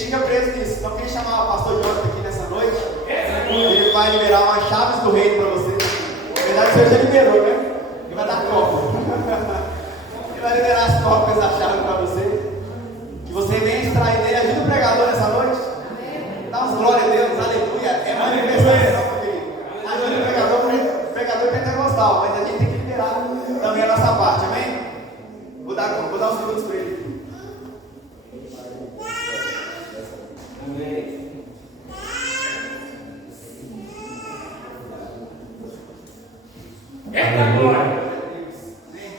gente fica preso nisso. Então, quem chamar o pastor Jonathan aqui nessa noite, ele vai liberar umas chaves do reino para você. Na verdade, o senhor já liberou, né? Ele vai dar copo. Ele vai liberar as cópias da chave para você. Que você venha extrair dele. Ajuda o pregador nessa noite. Dá uns glória a Deus, aleluia. É manifestação, querido. Ajuda o pregador pentecostal, mas a gente tem que liberar também a nossa parte, amém? Vou dar uns minutos para ele. Amém.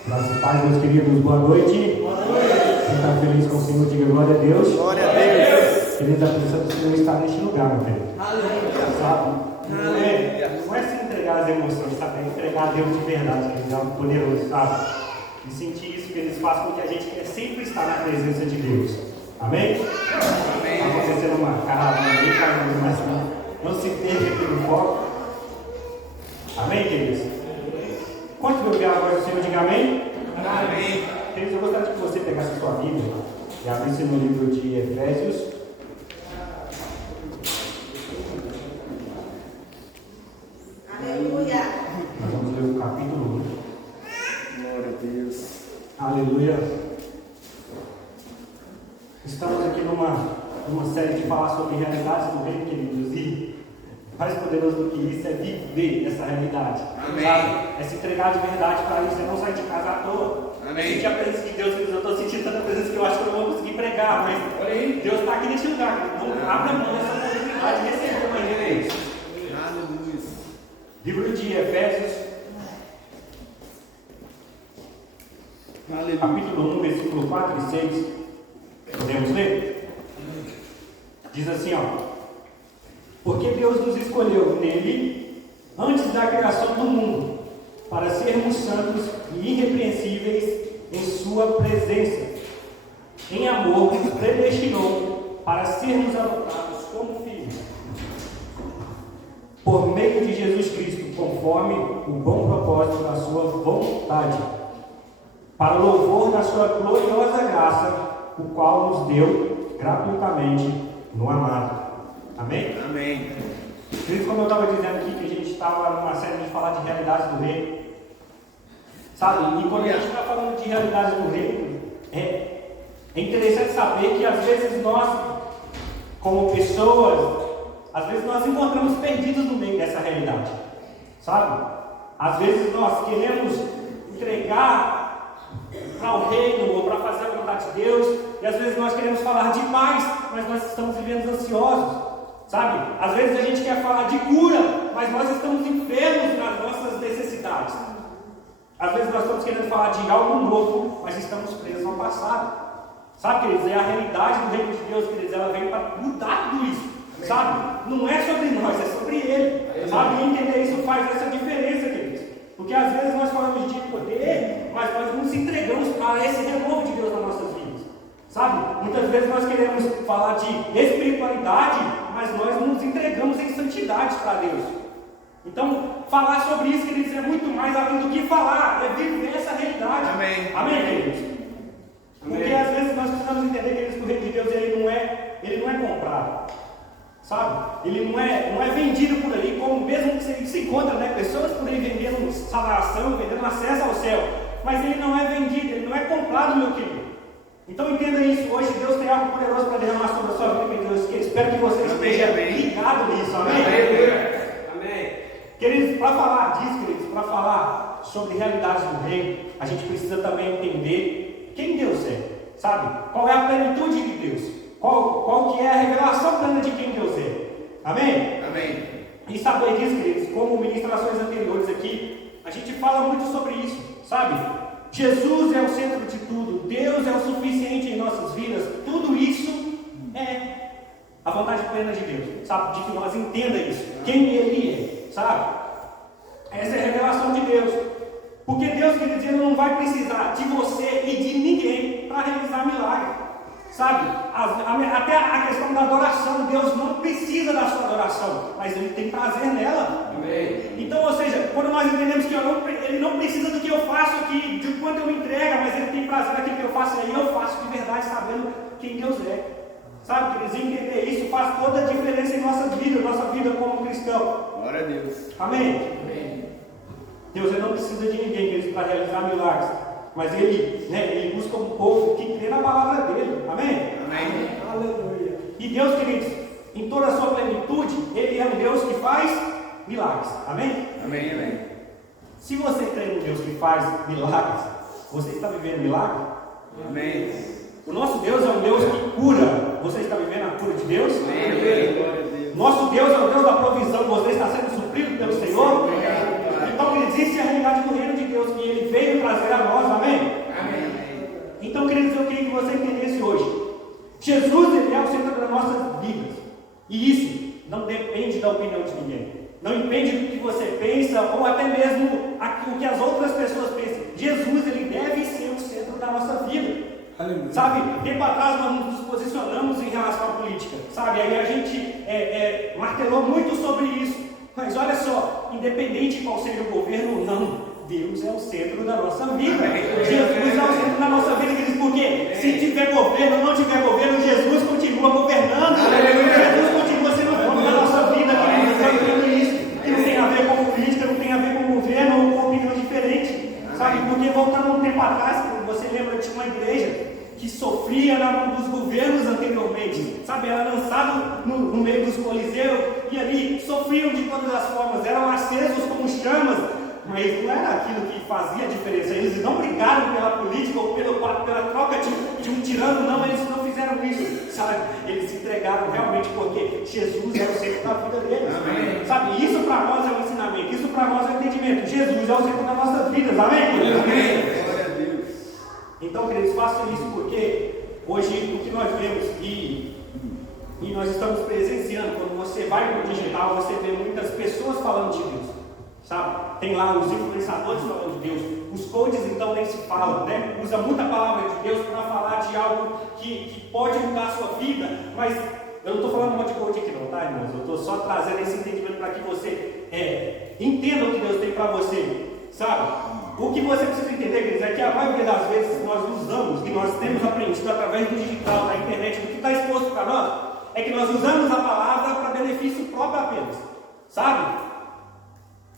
Graças a Deus, meus queridos, boa noite. Boa noite. Quem está feliz com o Senhor, diga glória a Deus. Glória a Deus. Queridos, a presença do Senhor está neste lugar, meu filho. Aleluia. Sabe? Não é se entregar as emoções, sabe? É entregar a Deus de verdade, é algo poderoso, sabe? E sentir isso que eles fazem com que a gente quer sempre estar na presença de Deus. Amém? Amém. Está acontecendo uma caravana aí, mas não se perca aqui no foco. Amém, queridos? Quantos me ouviram a voz do Senhor? Diga amém. Amém. Queridos, eu gostaria que você pegasse a sua Bíblia e abrisse no livro de Efésios. Aleluia. Nós vamos ler o capítulo 1. Glória a Deus. Aleluia. Estamos aqui numa série de falar sobre realidades do reino, queridos, e mais poderoso do que isso é viver essa realidade. Amém. Sabe? É se entregar de verdade para isso, é não sair de casa à toa. Amém. Sentir a presença de Deus, queridos. Eu estou sentindo tanta presença que eu acho que eu não vou conseguir pregar, mas Deus está aqui neste lugar. Então, abra mão dessa oportunidade de receber uma igreja. Aleluia. Livro de Efésios, Aleluia. capítulo 1, versículo 4 e 6. Podemos ler? Diz assim, ó: porque Deus nos escolheu nele antes da criação do mundo, para sermos santos e irrepreensíveis em sua presença. Em amor nos predestinou para sermos adotados como filhos, por meio de Jesus Cristo, conforme o bom propósito da sua vontade, para o louvor da sua gloriosa graça, o qual nos deu gratuitamente no amado. Amém? Amém. Por isso, como eu estava dizendo aqui, que a gente estava numa série de falar de realidades do reino, sabe? E quando a gente está falando de realidades do reino, é interessante saber que às vezes nós, como pessoas, às vezes nós encontramos perdidos no meio dessa realidade, sabe? Às vezes nós queremos entregar para o reino ou para fazer a vontade de Deus, e às vezes nós queremos falar de paz, mas nós estamos vivendo ansiosos, sabe? Às vezes a gente quer falar de cura, mas nós estamos enfermos nas nossas necessidades. Às vezes nós estamos querendo falar de algo novo, mas estamos presos ao passado. Sabe, queridos? É a realidade do reino de Deus, queridos, ela vem para mudar tudo isso, sabe? Não é sobre nós, é sobre Ele, sabe? E entender isso faz essa diferença, queridos. Porque às vezes nós falamos de poder, mas nós nos entregamos para esse renovo de Deus nas nossas vidas, sabe? Muitas vezes nós queremos falar de espiritualidade, mas nós não nos entregamos em santidade para Deus. Então, falar sobre isso, queridos, é muito mais além do que falar, é viver essa realidade. Amém. Amém, queridos? Porque às vezes nós precisamos entender, queridos, que o reino de Deus ele não é comprado, sabe? Ele não é vendido por aí, como mesmo que você se encontra, né? Pessoas por aí vendendo salvação, vendendo acesso ao céu, mas ele não é vendido, ele não é comprado, meu querido. Então entenda isso, hoje Deus tem algo poderoso para derramar sobre a sua vida, meu Deus, que espero que você esteja ligado nisso, amém? Amém. Queridos, para falar disso, queridos, para falar sobre realidades do reino, a gente precisa também entender quem Deus é, sabe? Qual é a plenitude de Deus, qual que é a revelação plena de quem Deus é, amém? Amém. E saber disso, queridos, como ministrações anteriores aqui, a gente fala muito sobre isso, sabe? Jesus é o centro de tudo, Deus é o suficiente em nossas vidas, tudo isso é a vontade plena de Deus, sabe? De que nós entendamos isso, quem Ele é, sabe? Essa é a revelação de Deus, porque Deus, quer dizer, não vai precisar de você e de ninguém para realizar milagre, sabe? Até a questão da adoração, Deus não precisa da sua adoração, mas Ele tem prazer nela. Amém. Então, ou seja, quando nós entendemos que Ele não precisa do que eu faço aqui, de quanto eu me entrego, mas Ele tem prazer naquilo que eu faço, aí eu faço de verdade, sabendo quem Deus é. Sabe, queridos, entender isso faz toda a diferença em nossa vida como cristão. Glória a Deus. Amém? Deus ele não precisa de ninguém, queridos, para realizar milagres. Mas ele busca um povo que crê na palavra dele. Amém? Amém. Aleluia. E Deus, queridos, em toda a sua plenitude, Ele é um Deus que faz milagres. Amém? Amém, amém. Se você crê no Deus que faz milagres, você está vivendo milagre? Amém. O nosso Deus é um Deus que cura. Você está vivendo a cura de Deus? Amém. Nosso Deus é o Deus da provisão. Você está sendo suprido pelo Senhor? Então, queridos, isso é a realidade do reino de Deus que Ele veio trazer a nós. Amém? Amém. Então, queridos, eu queria que você entendesse hoje. Jesus, Ele é o centro das nossas vidas. E isso não depende da opinião de ninguém. Não depende do que você pensa ou até mesmo o que as outras pessoas pensam. Jesus, Ele deve ser o centro da nossa vida. Aleluia. Sabe, tempo atrás nós nos posicionamos em relação à política. Sabe, aí a gente martelou muito sobre isso. Mas olha só, independente de qual seja o governo ou não, Deus é o centro da nossa vida. Jesus é o centro da nossa vida, queridos, porque se tiver governo ou não tiver governo, Jesus continua governando. Jesus continua sendo o dono da nossa vida, queridos. Isso que não tem a ver com política, não tem a ver com governo ou com opinião diferente. Sabe, porque voltando um tempo atrás, você lembra de uma igreja que sofria na mão dos governos anteriormente, sabe, era lançado no meio dos coliseus e ali sofriam de todas as formas, eram acesos como chamas, mas não era aquilo que fazia a diferença. Eles não brigaram pela política ou pela troca de um tirano, não, eles não fizeram isso, sabe, eles se entregaram realmente porque Jesus é o centro da vida deles. Amém. Sabe, isso para nós é um ensinamento, isso para nós é um entendimento. Jesus é o centro das nossas vidas. Amém? Amém. Então, queridos, façam isso porque hoje o que nós vemos e nós estamos presenciando, quando você vai no digital, você vê muitas pessoas falando de Deus, sabe? Tem lá os influenciadores falando de Deus, os coaches então nem se falam, né? Usa muita palavra de Deus para falar de algo que pode mudar a sua vida, mas eu não estou falando um monte de coach aqui não, tá, irmãos? Eu estou só trazendo esse entendimento para que você entenda o que Deus tem para você, sabe? O que você precisa entender, queridos, é que a maioria das vezes nós usamos, que nós temos aprendido através do digital, da internet, do que está exposto para nós, é que nós usamos a palavra para benefício próprio apenas, sabe?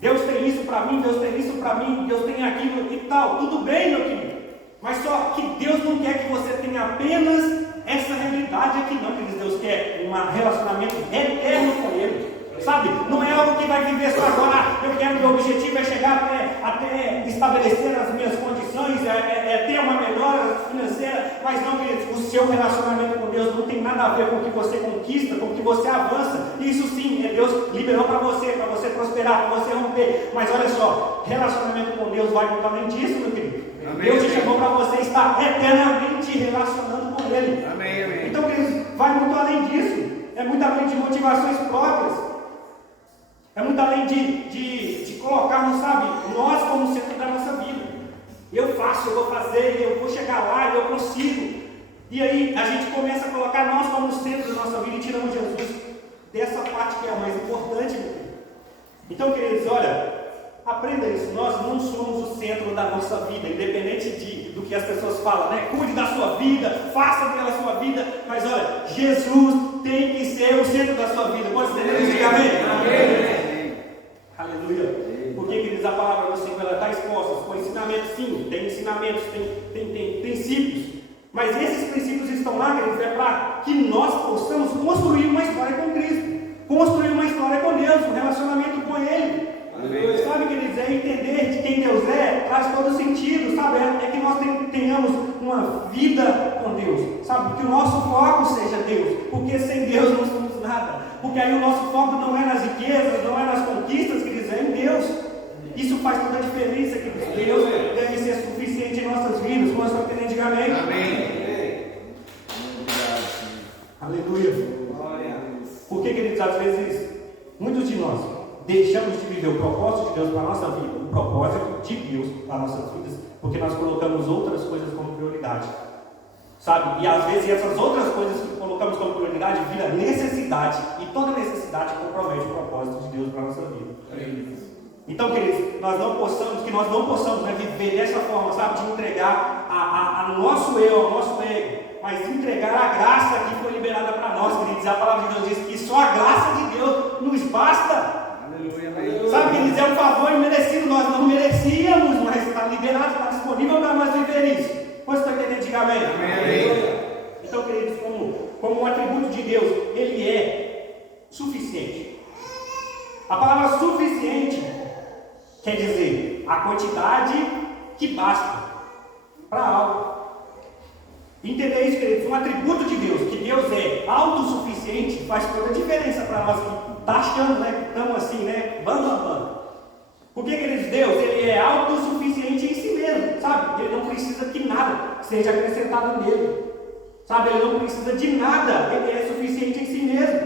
Deus tem isso para mim, Deus tem isso para mim, Deus tem aquilo e tal, tudo bem, meu querido, mas só que Deus não quer que você tenha apenas essa realidade aqui, não, queridos. Deus quer um relacionamento eterno com Ele. Sabe, não é algo que vai viver só agora. Eu quero, meu objetivo é chegar até estabelecer as minhas condições, ter uma melhora financeira, mas não, queridos, o seu relacionamento com Deus não tem nada a ver com o que você conquista, com o que você avança. Isso sim, Deus liberou para você prosperar, para você romper. Mas olha só, relacionamento com Deus vai muito além disso, meu querido. Amém. Deus te chamou para você estar eternamente relacionando com Ele. Amém, amém. Então, queridos, vai muito além disso. É muito além de motivações próprias. É muito além de colocarmos, sabe, nós como centro da nossa vida. Eu faço, eu vou fazer, eu vou chegar lá, eu consigo. E aí a gente começa a colocar nós como centro da nossa vida e tiramos Jesus dessa parte que é a mais importante. Então, queridos, olha, aprenda isso. Nós não somos o centro da nossa vida, independente do que as pessoas falam, né? Cuide da sua vida, faça pela sua vida. Mas olha, Jesus tem que ser o centro da sua vida. Pode entender isso? Amém? Amém. Aleluia. Porque, queridos, a palavra do Senhor está exposta com ensinamentos, sim, tem ensinamentos, tem princípios. Mas esses princípios estão lá, queridos, é para que nós possamos construir uma história com Cristo, construir uma história com Deus, um relacionamento com Ele. Amém. Sabe, queridos, entender de quem Deus faz todo sentido, sabe? É que nós tenhamos uma vida com Deus, sabe? Que o nosso foco seja Deus, porque sem Deus não somos nada. Porque aí o nosso foco não é nas riquezas, não é nas conquistas, queridos, é em Deus. Isso faz toda a diferença, queridos. Deus deve ser suficiente em nossas vidas. Quando você entende, diga amém. Amém. Aleluia. Porque, queridos, às vezes, muitos de nós deixamos de viver o propósito de Deus para a nossa vida, o propósito de Deus para as nossas vidas, porque nós colocamos outras coisas como prioridade. Sabe? E às vezes essas outras coisas que colocamos como prioridade viram necessidade, e toda necessidade compromete o propósito de Deus para a nossa vida. Então, queridos, nós não possamos viver dessa forma, sabe? De entregar a nosso eu, ao nosso ego, mas entregar a graça que foi liberada para é um favor imerecido, nós não merecíamos, mas está liberado, está disponível para nós viver isso. Você está entendendo? Diga amém. Amém. Então, queridos, como um atributo de Deus, Ele é suficiente. A palavra suficiente quer dizer a quantidade que basta para algo. Entender isso, queridos? Um atributo de Deus, que Deus é autossuficiente, faz toda a diferença para nós que está achando, né? Estamos assim, né? Bam. Porque, queridos, Deus, Ele é autossuficiente em si mesmo, sabe? Ele não precisa que nada seja acrescentado nele, sabe? Ele não precisa de nada, Ele é suficiente em si mesmo,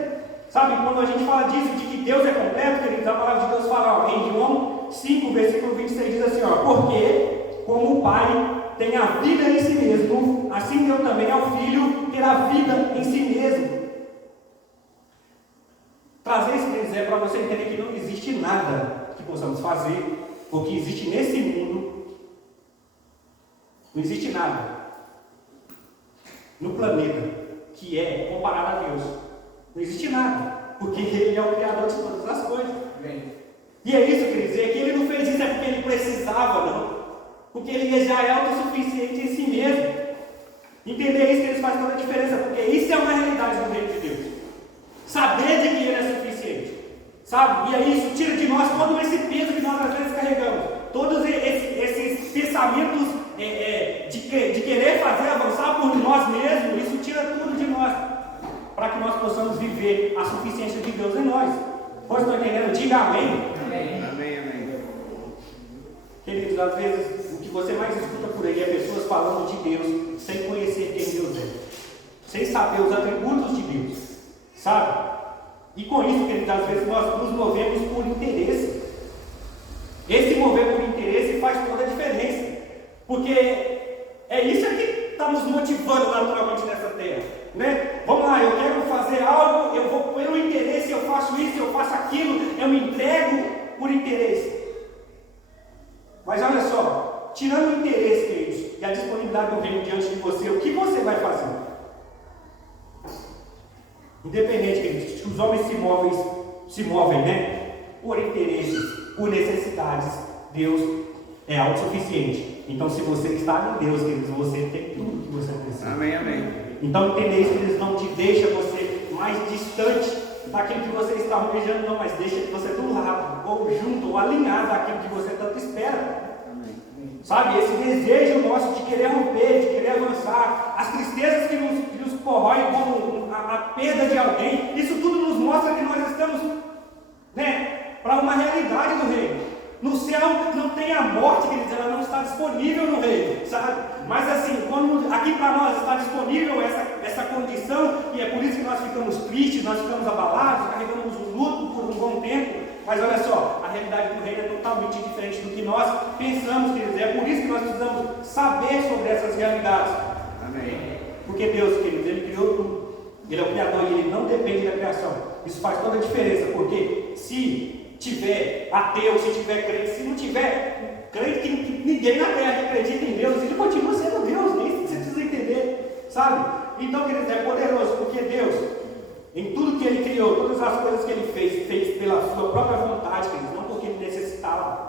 sabe? Quando a gente fala disso, de que Deus é completo, queridos, a palavra de Deus fala, ó, em João 5, versículo 26, diz assim, ó, porque como o Pai tem a vida em si mesmo, assim Deus também ao Filho ter a vida em si mesmo. Trazer isso, queridos, é para você entender que não existe nada que possamos fazer, ou que existe nesse mundo, não existe nada no planeta que é comparado a Deus. Não existe nada, porque Ele é o Criador de todas as coisas. E é isso, queridos, é que Ele não fez isso é porque Ele precisava, não. Porque Ele já é autossuficiente em si mesmo. Entender isso, que Ele faz toda a diferença, porque isso é uma realidade do reino de Deus. Saber de que Ele é suficiente, sabe? E aí isso tira de nós todo esse peso que nós às vezes carregamos. Todos esses pensamentos de querer fazer avançar por nós mesmos, isso tira tudo de nós, para que nós possamos viver a suficiência de Deus em nós. Vocês estão entendendo? Diga amém. Amém. Queridos, às vezes o que você mais escuta por aí é pessoas falando de Deus sem conhecer quem Deus é, sem saber os atributos de Deus, sabe? E com isso, queridos, às vezes nós nos movemos por interesse. Esse mover por interesse faz toda a diferença, porque é isso que está nos motivando naturalmente nessa terra, né? Vamos lá, eu quero fazer algo, eu vou pelo interesse, eu faço isso, eu faço aquilo, eu me entrego por interesse. Mas olha só, tirando o interesse, queridos, e a disponibilidade do reino diante de você, o que você vai fazer? Independente, queridos, que os homens se movem, né? Por interesses, por necessidades, Deus é autossuficiente. Então, se você está em Deus, queridos, você tem tudo que você precisa. Amém. Então, entender isso, queridos, não te deixa você mais distante daquilo que você está almejando, não, mas deixa você do lado, ou junto, ou alinhado daquilo que você tanto espera. Sabe, esse desejo nosso de querer romper, de querer avançar, as tristezas que nos corroem como a perda de alguém, isso tudo nos mostra que nós estamos, né, para uma realidade do reino. No céu não tem a morte, queridos, ela não está disponível no reino, sabe? Mas assim, quando aqui para nós está disponível essa condição, e é por isso que nós ficamos tristes, nós ficamos abalados, carregamos o luto por um bom tempo. Mas olha só, a realidade do reino é totalmente diferente do que nós pensamos, queridos. É por isso que nós precisamos saber sobre essas realidades. Amém. Porque Deus, queridos, Ele criou tudo. Ele é o Criador e Ele não depende da criação. Isso faz toda a diferença, porque se tiver ateu, se tiver crente, se não tiver crente, que ninguém na terra que acredita em Deus, Ele continua sendo Deus, nem você precisa entender, sabe? Então, queridos, é poderoso, porque Deus, em tudo que Ele criou, todas as coisas que Ele fez pela sua própria vontade, queridos, não porque Ele necessitava.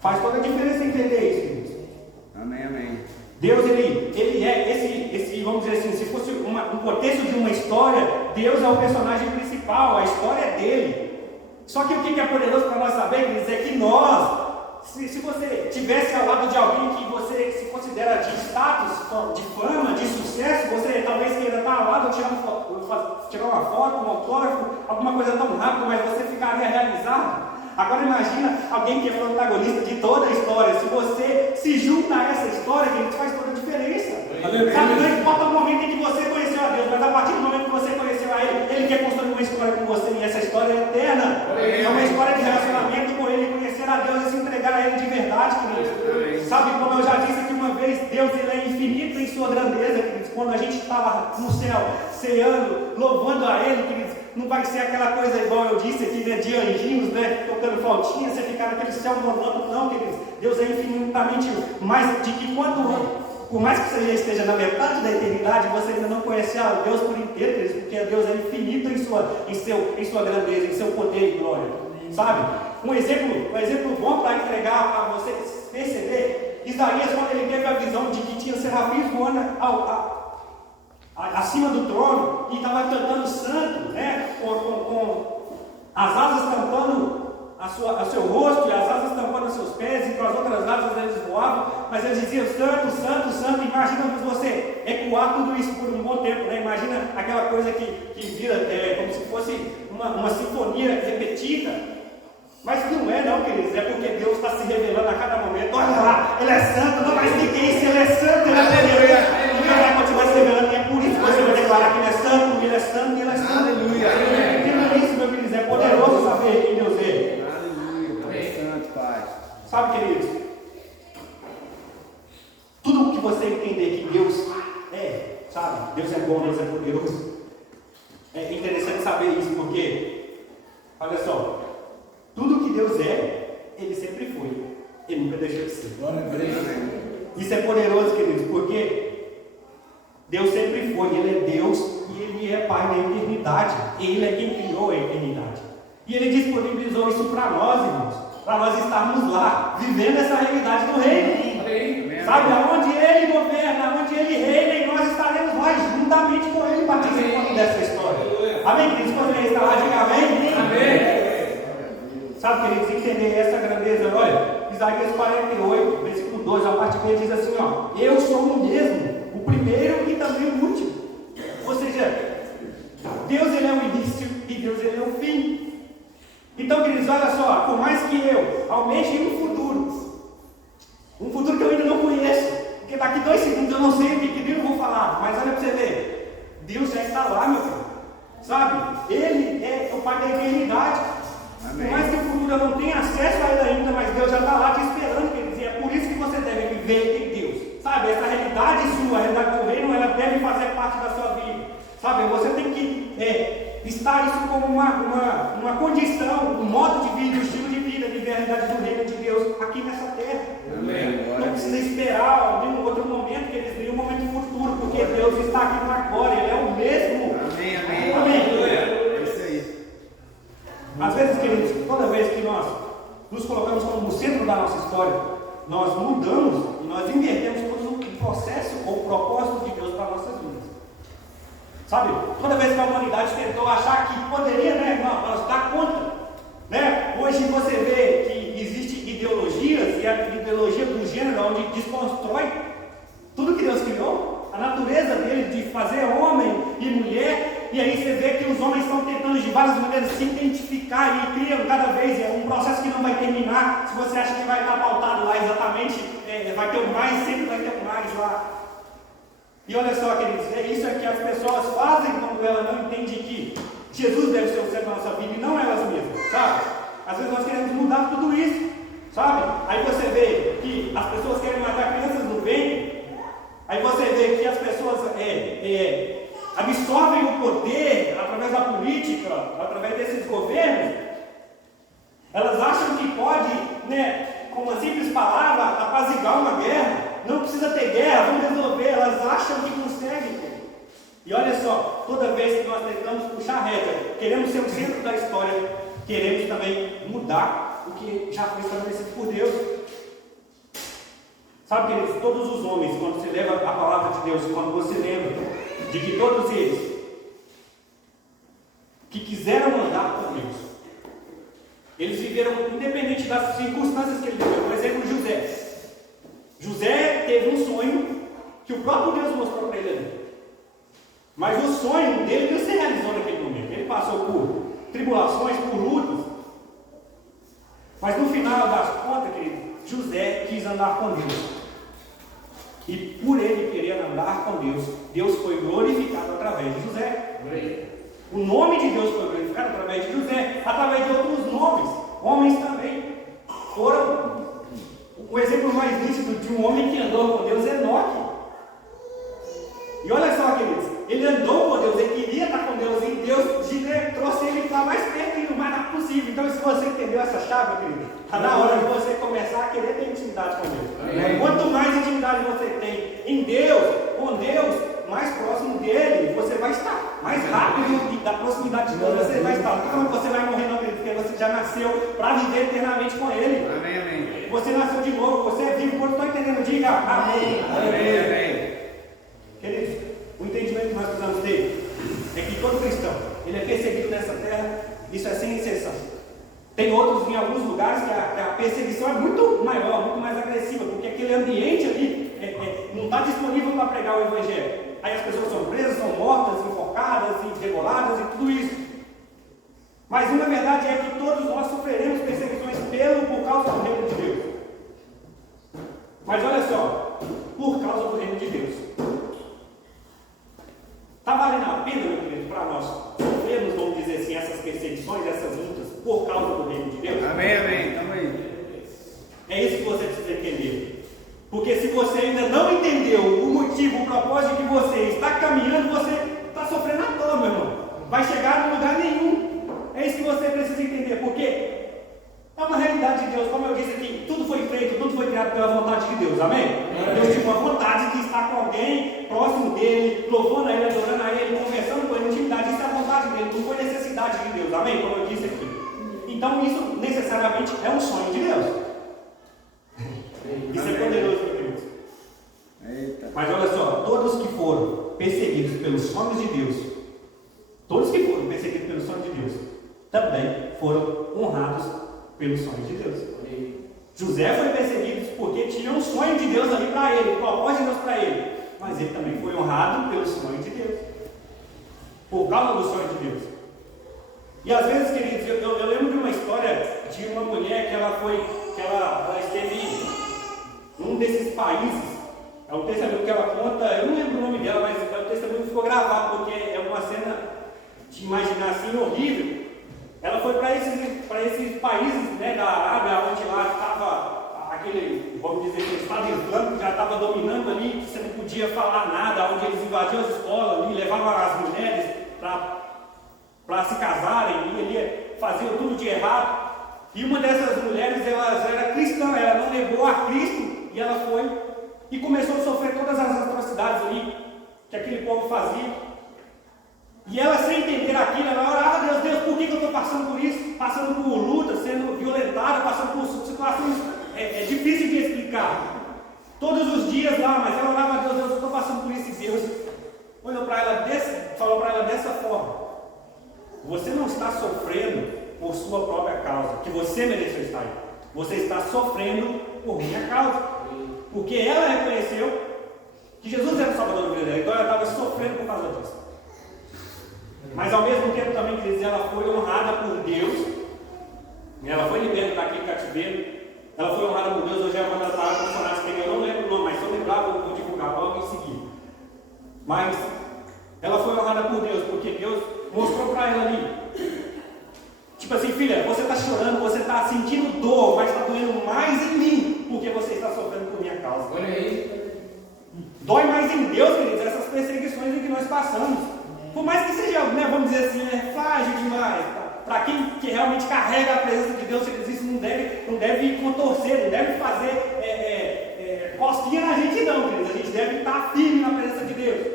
Faz toda a diferença entender isso, queridos. Amém. Deus, ele é esse, vamos dizer assim, se fosse um contexto de uma história, Deus é o personagem principal, a história é dele. Só que o que é poderoso para nós saber, queridos, é que nós, se você estivesse ao lado de alguém que você se considera de status, de fama, de sucesso, você talvez queira estar ao lado, tirar uma foto, um autógrafo, alguma coisa tão rápida, mas você ficaria realizado. Agora imagina alguém que é protagonista de toda a história. Se você se junta a essa história, que a gente faz toda a diferença. Sabe, não importa o momento em que você conheceu a Deus, mas a partir do momento que você conheceu a Ele quer construir uma história com você, e essa história é eterna. É uma história de relacionamento com Ele, conhecer a Deus e se entregar a Ele de verdade, queridos. Sabe, como eu já disse aqui uma vez, Deus Ele é infinito em sua grandeza, queridos. Quando a gente está lá no céu, ceando, louvando a Ele, queridos, não vai ser aquela coisa igual eu disse aqui, né, de anjinhos, né, tocando flautinha, você ficar naquele céu monótono, não, queridos. Deus é infinitamente mais de que por mais que você já esteja na metade da eternidade, você ainda não conhece a Deus por inteiro, queridos, porque Deus é infinito em sua grandeza, em seu poder e glória, sabe? um exemplo bom para entregar, para você perceber. Isaías, quando ele teve a visão de que tinha serafins voando acima do trono e estava cantando santo, né? Com as asas tampando a seu rosto e as asas tampando os seus pés, e com as outras asas eles voavam, mas eles diziam santo, santo, santo. Imagina você ecoar tudo isso por um bom tempo, né? Imagina aquela coisa que vira como se fosse uma sinfonia repetida. Mas não é não, queridos, é porque Deus está se revelando a cada momento. Olha lá, Ele é santo, não, mas o que é isso? Ele é santo, Ele é poderoso. Ele vai continuar se revelando, e é por isso que você vai declarar que Ele é santo, Ele é santo, Ele é santo. Aleluia. Entenda isso, meu querido, é poderoso saber quem Deus é. Aleluia, santo, Pai. Sabe, queridos, tudo que você entender que Deus é, sabe, Deus é bom, Deus é poderoso, é interessante saber isso, porque, olha só, tudo que Deus é, Ele sempre foi, Ele nunca deixou de ser. Isso é poderoso, queridos, porque Deus sempre foi, Ele é Deus e Ele é Pai da eternidade. Ele é quem criou a eternidade. E Ele disponibilizou isso para nós, irmãos, para nós estarmos lá, vivendo essa realidade do reino. Sabe, aonde Ele governa, aonde Ele reina, e nós estaremos lá juntamente com Ele participando dessa história. Amém, queridos? Quando Ele está lá, diga amém. Amém. Sabe, queridos, entender essa grandeza, olha, Isaías 48, versículo 2, a parte B diz assim, ó, eu sou o mesmo, o primeiro e também o último. Ou seja, Deus Ele é o início e Deus Ele é o fim. Então, queridos, olha só, por mais que eu almeje um futuro que eu ainda não conheço, porque daqui 2 segundos eu não sei o que eu vou falar, mas olha para você ver, Deus já está lá, meu filho, sabe? Ele é o Pai da eternidade. Por mais que o futuro eu não tenha acesso a ele ainda, mas Deus já está lá te esperando, queridos, e é por isso que você deve viver em Deus, sabe? Essa realidade sua, a realidade do reino, ela deve fazer parte da sua vida, sabe? Você tem que estar isso como uma condição, um modo de vida, um estilo de vida, viver a realidade do reino de Deus aqui nessa terra. Amém. Não precisa esperar um outro momento, queridos, nenhum momento futuro, porque Deus está aqui no agora, Ele é o mesmo. Amém, amém. Amém. Às vezes, queridos, toda vez que nós nos colocamos como o centro da nossa história, nós mudamos e nós invertemos todo o processo ou o propósito de Deus para nossas vidas. Sabe? Toda vez que a humanidade tentou achar que poderia, nós dar conta, hoje você vê que existem ideologias, e a ideologia do gênero, onde desconstrói tudo que Deus criou, a natureza dele de fazer homem e mulher. E aí você vê que os homens estão tentando de várias maneiras se identificar e criam cada vez, é um processo que não vai terminar. Se você acha que vai estar pautado lá exatamente, vai ter o mais, sempre vai ter o mais lá. E olha só, queridos, isso é que as pessoas fazem quando elas não entendem que Jesus deve ser o centro da nossa vida e não elas mesmas, sabe? Às vezes nós queremos mudar tudo isso, sabe? Aí você vê que as pessoas querem matar crianças no ventre, aí você vê que as pessoas absorvem o poder através da política, através desses governos. Elas acham que pode, com uma simples palavra, apaziguar uma guerra. Não precisa ter guerra, vamos resolver. Elas acham que conseguem. E olha só, toda vez que nós tentamos puxar a rédea, queremos ser o centro da história, queremos também mudar o que já foi estabelecido por Deus. Sabe, queridos, todos os homens, quando você leva a palavra de Deus, quando você lembra de que todos eles que quiseram andar com Deus, eles viveram independente das circunstâncias que ele viveu. Por exemplo, José teve um sonho que o próprio Deus mostrou para ele ali. Mas o sonho dele não se realizou naquele momento. Ele passou por tribulações, por lutas. Mas no final das contas, querido, José quis andar com Deus. E por ele querer andar com Deus, Deus foi glorificado através de José. O nome de Deus foi glorificado através de José, através de outros nomes. Homens também foram. O exemplo mais nítido de um homem que andou com Deus é Enoque. E olha só, queridos, ele andou com Deus, ele queria estar com Deus, e Deus trouxe ele para mais perto e o mais rápido possível. Então, se você entendeu essa chave, querido, está na hora de você começar a querer ter intimidade com Deus. Quanto mais intimidade você tem em Deus, com Deus, mais próximo dele, você vai estar. Mais rápido da proximidade de Deus, você vai estar. Não, você vai morrer, não, querido, porque você já nasceu para viver eternamente com Ele. Amém, amém. Você nasceu de novo, você é vivo. Quando estou entendendo, diga amém. Amém, amém. Queridos, o entendimento que nós precisamos ter é que todo cristão, ele é perseguido nessa terra, isso é sem exceção. Tem outros em alguns lugares que a perseguição é muito maior, muito mais agressiva, porque aquele ambiente ali não está disponível para pregar o Evangelho. Aí as pessoas são presas, são mortas, enforcadas, degoladas e tudo isso. Mas uma verdade é que todos nós sofreremos perseguições por causa do reino de Deus. Mas olha só, por causa do reino de Deus. Está valendo a pena, meu querido, para nós sofrermos, vamos dizer assim, essas perseguições, essas lutas, por causa do reino de Deus? Amém, amém. Tamo aí. É isso que você precisa entender. Porque se você ainda não entendeu o motivo, o propósito que você está caminhando, você está sofrendo à toa, meu irmão. Vai chegar em lugar nenhum. É isso que você precisa entender. Porque é uma realidade de Deus. Como eu disse aqui, tudo foi feito, tudo foi criado pela vontade de Deus. Amém? Deus tinha uma vontade de estar com alguém próximo dele, louvando a ele, adorando a ele, conversando com ele, intimidade. Isso é a vontade dele, não foi necessidade de Deus. Amém? Como eu disse aqui. Então isso necessariamente é um sonho de Deus. Isso é poderoso, meu Deus. Eita. Mas olha só, todos que foram perseguidos pelos sonhos de Deus, todos que foram perseguidos pelos sonhos de Deus, também foram honrados pelos sonhos de Deus. José foi perseguido porque tinha um sonho de Deus ali para ele, um propósito de Deus para ele. Mas ele também foi honrado pelos sonhos de Deus, por causa do sonho de Deus. E às vezes, queridos, eu lembro de uma história de uma mulher que ela esteve num desses países. É um testemunho que ela conta, eu não lembro o nome dela, mas o testemunho que ficou gravado, porque é uma cena de imaginar assim horrível. Ela foi para esses países, né, da Arábia, onde lá estava aquele, vamos dizer, aquele Estado Islâmico que já estava dominando ali, que você não podia falar nada, onde eles invadiam as escolas e levavam as mulheres para se casarem, e ele fazia tudo de errado. E uma dessas mulheres, ela era cristã, ela não negou a Cristo, e ela foi e começou a sofrer todas as atrocidades ali que aquele povo fazia. E ela, sem entender aquilo, ela orava: Deus, por que eu estou passando por isso? Passando por luta, sendo violentada, passando por situações difíceis de explicar. Todos os dias lá, mas ela orava: Deus, eu estou passando por isso. E Deus olhou para ela, falou para ela dessa forma: você não está sofrendo por sua própria causa, que você mereceu estar aí. Você está sofrendo por minha causa. Porque ela reconheceu que Jesus era o Salvador da vida dela, então ela estava sofrendo por causa disso. Mas ao mesmo tempo também, quer dizer, ela foi honrada por Deus, ela foi liberta daquele cativeiro, ela foi honrada por Deus. Hoje é uma das palavras funcionárias que eu não lembro o nome, mas se eu lembrar, eu vou divulgar logo em seguida. Mas ela foi honrada por Deus, porque Deus mostrou para ela ali, tipo assim: filha, você está chorando, você está sentindo dor, mas está doendo mais em mim, porque você está sofrendo por minha causa. Olha aí. Dói mais em Deus, queridos, essas perseguições em que nós passamos. Por mais que seja, né, vamos dizer assim, frágil demais, para quem que realmente carrega a presença de Deus, isso não deve contorcer, não deve fazer cosquinha na gente não, queridos. A gente deve estar firme na presença de Deus.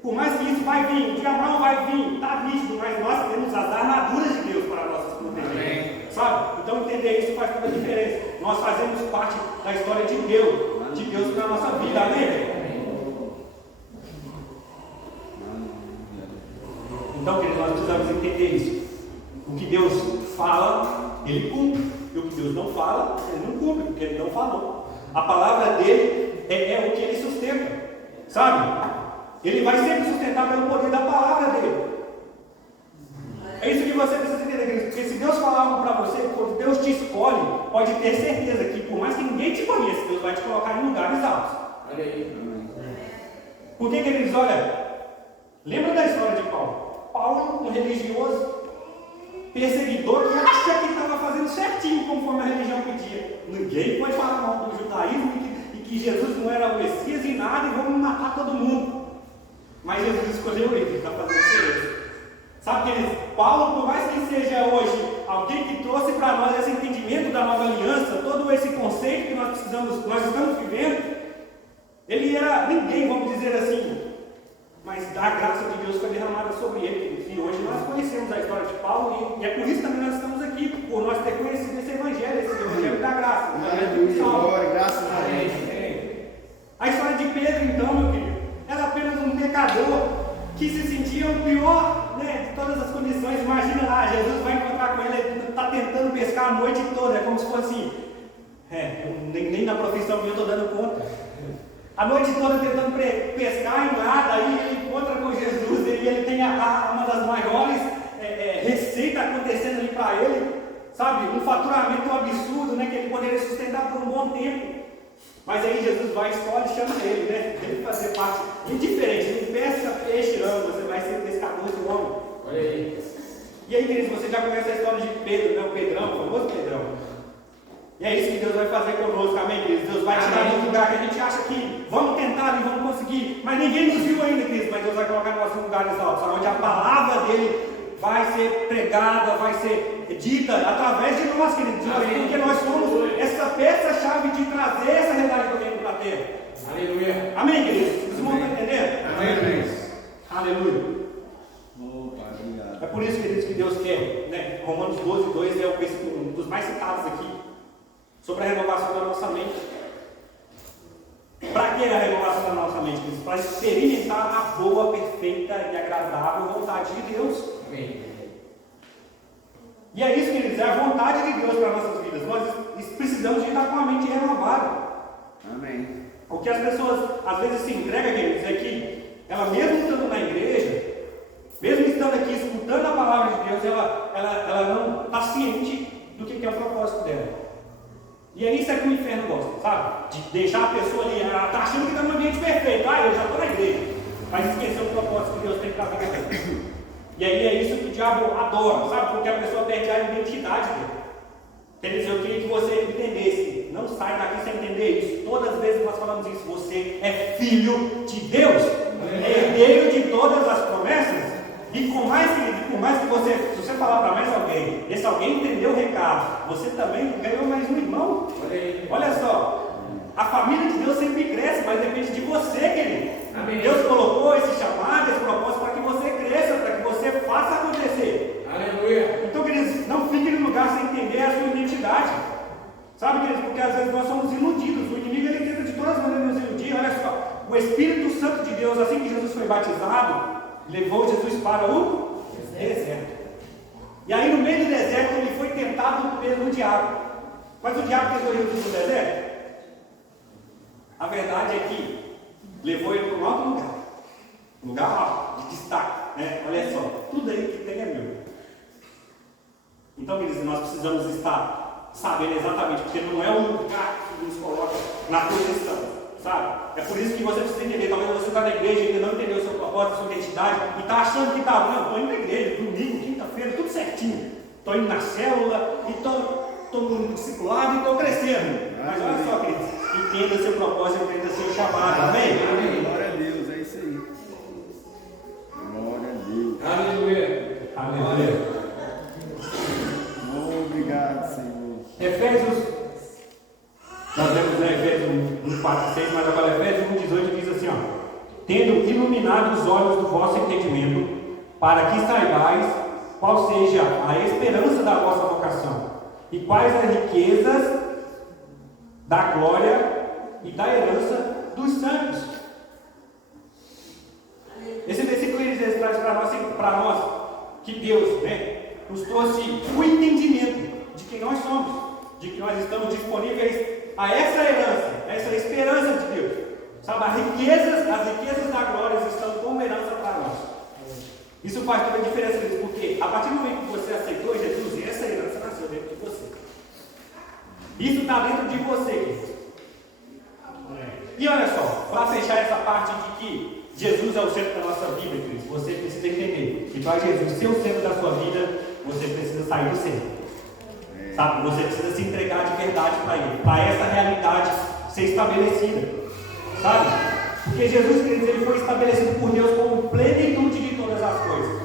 Por mais que isso vai vir, o dia mal vai vir, está nítido, mas nós temos as armaduras de Deus para nós nos proteger. Sabe? Então entender isso faz toda a diferença. Nós fazemos parte da história de Deus para a nossa vida, amém? Então, queridos, nós precisamos entender isso. O que Deus fala, Ele cumpre. E o que Deus não fala, Ele não cumpre, porque Ele não falou. A palavra dele é o que Ele sustenta. Sabe? Ele vai sempre sustentar pelo poder da palavra dele. É isso que você precisa entender, queridos. Porque se Deus falar algo para você, quando Deus te escolhe, pode ter certeza que, por mais que ninguém te conheça, Deus vai te colocar em lugares altos. Olha aí. Porque, queridos, olha, lembra da história de Paulo? Paulo, um religioso, perseguidor, que acha que estava fazendo certinho conforme a religião pedia. Ninguém pode falar mal do judaísmo e que Jesus não era o Messias e nada, e vamos matar todo mundo. Mas Jesus escolheu ele, está fazendo diferença. Sabe, queridos, Paulo, por mais que seja hoje alguém que trouxe para nós esse entendimento da nova aliança, todo esse conceito que nós estamos vivendo, ele era ninguém, vamos dizer assim. mas da graça de Deus foi derramada sobre ele. E hoje nós conhecemos a história de Paulo e é por isso também nós estamos aqui, por nós ter conhecido esse evangelho da graça. Aleluia, glória, graças a Deus. A história de Pedro, então, meu querido, era apenas um pecador que se sentia o pior, né, de todas as condições. Imagina lá, Jesus vai encontrar com ele, ele está tentando pescar a noite toda, é como se fosse, nem na profissão que eu estou dando conta. A noite toda tentando pescar em nada, aí ele encontra com Jesus, ele tem uma das maiores receitas acontecendo ali para ele, sabe, um faturamento absurdo, né, que ele poderia sustentar por um bom tempo. Mas aí Jesus vai, escolhe e chama ele, né? Ele fazer parte. Indiferente, não pesca peixe, não. Você vai ser pescador de homem. Olha aí. E aí, queridos, você já conhece a história de Pedro, né? O Pedrão, o famoso Pedrão. E é isso que Deus vai fazer conosco, amém, queridos? Deus vai tirar de um lugar que a gente acha que vamos tentar e vamos conseguir. Mas ninguém nos viu ainda, queridos. Mas Deus vai colocar nós em lugares altos, onde a palavra dele vai ser pregada, vai ser dita através de nós, queridos, porque nós somos essa peça-chave de trazer essa realidade do reino para a terra. Aleluia. Amém, queridos? Vocês vão entender? Amém. Aleluia. É por isso, queridos, que Deus quer, né? Romanos 12, 2 é um dos mais citados aqui, sobre a renovação da nossa mente. Para que a renovação da nossa mente, queridos? Para experimentar a boa, perfeita e agradável vontade de Deus. E é isso, queridos, é a vontade de Deus para nossas vidas. Nós precisamos de estar com a mente renovada. Amém. O que as pessoas às vezes se entregam, queridos, é que ela mesmo estando na igreja, mesmo estando aqui escutando a palavra de Deus, ela não está ciente do que é o propósito dela. E é isso que o inferno gosta, sabe? De deixar a pessoa ali, ela está achando que está no ambiente perfeito. Eu já estou na igreja. Mas esqueceu o propósito que Deus tem para a vida dela. E aí é isso que o diabo adora, sabe? Porque a pessoa perde a identidade dele. Quer dizer, eu queria que você entendesse. Não sai daqui sem entender isso. Todas as vezes nós falamos isso. Você é filho de Deus. É herdeiro de todas as promessas. E por mais que você, se você falar para mais alguém, esse alguém entendeu o recado, você também ganhou mais um irmão. Olha só. A família de Deus sempre cresce, mas depende de você, querido. Amém. Deus colocou esse chamado, esse propósito para que você cresça, para que você faça acontecer. Aleluia. Então, queridos, não fique no lugar sem entender a sua identidade. Sabe, queridos, porque às vezes nós somos iludidos. O inimigo ele tenta de todas as maneiras nos iludir. Olha só, o Espírito Santo de Deus, assim que Jesus foi batizado, levou Jesus para o deserto. E aí, no meio do deserto, ele foi tentado pelo diabo. Mas o diabo tentou ele no deserto? A verdade é que levou ele para um alto lugar alto, de destaque, né? Olha só, tudo aí que tem é meu. Então, queridos, nós precisamos estar sabendo exatamente, porque não é um lugar que nos coloca na posição, sabe? É por isso que você precisa entender. Talvez você está na igreja e ainda não entendeu o seu propósito, a sua identidade, e está achando que está, não, estou indo na igreja, domingo, quinta-feira, tudo certinho. Estou indo na célula, e estou no discipulado e estou crescendo. Mas olha só, queridos, entenda seu propósito, entenda seu chamado, amém? Glória a Deus, é isso aí. Glória a Deus. Aleluia. Aleluia. Obrigado, Senhor. Efésios, nós vemos Efésios 4:6, mas agora Efésios 1:18 diz assim, tendo iluminado os olhos do vosso entendimento, para que saibais qual seja a esperança da vossa vocação, e quais as riquezas da glória e da herança dos santos. Esse versículo ele traz para nós que Deus, né, nos trouxe o entendimento de quem nós somos, de que nós estamos disponíveis a essa herança, a essa esperança de Deus. Sabe, as riquezas da glória estão como herança para nós. Isso faz toda a diferença, porque a partir do momento que você aceitou Jesus, essa herança nasceu dentro de você. Isso está dentro de você, querido. E olha só, para fechar essa parte de que Jesus é o centro da nossa vida, querido, você precisa entender que para Jesus ser o centro da sua vida, você precisa sair do centro. Sabe? Você precisa se entregar de verdade para Ele, para essa realidade ser estabelecida. Sabe? Porque Jesus, queridos, ele foi estabelecido por Deus como plenitude de todas as coisas.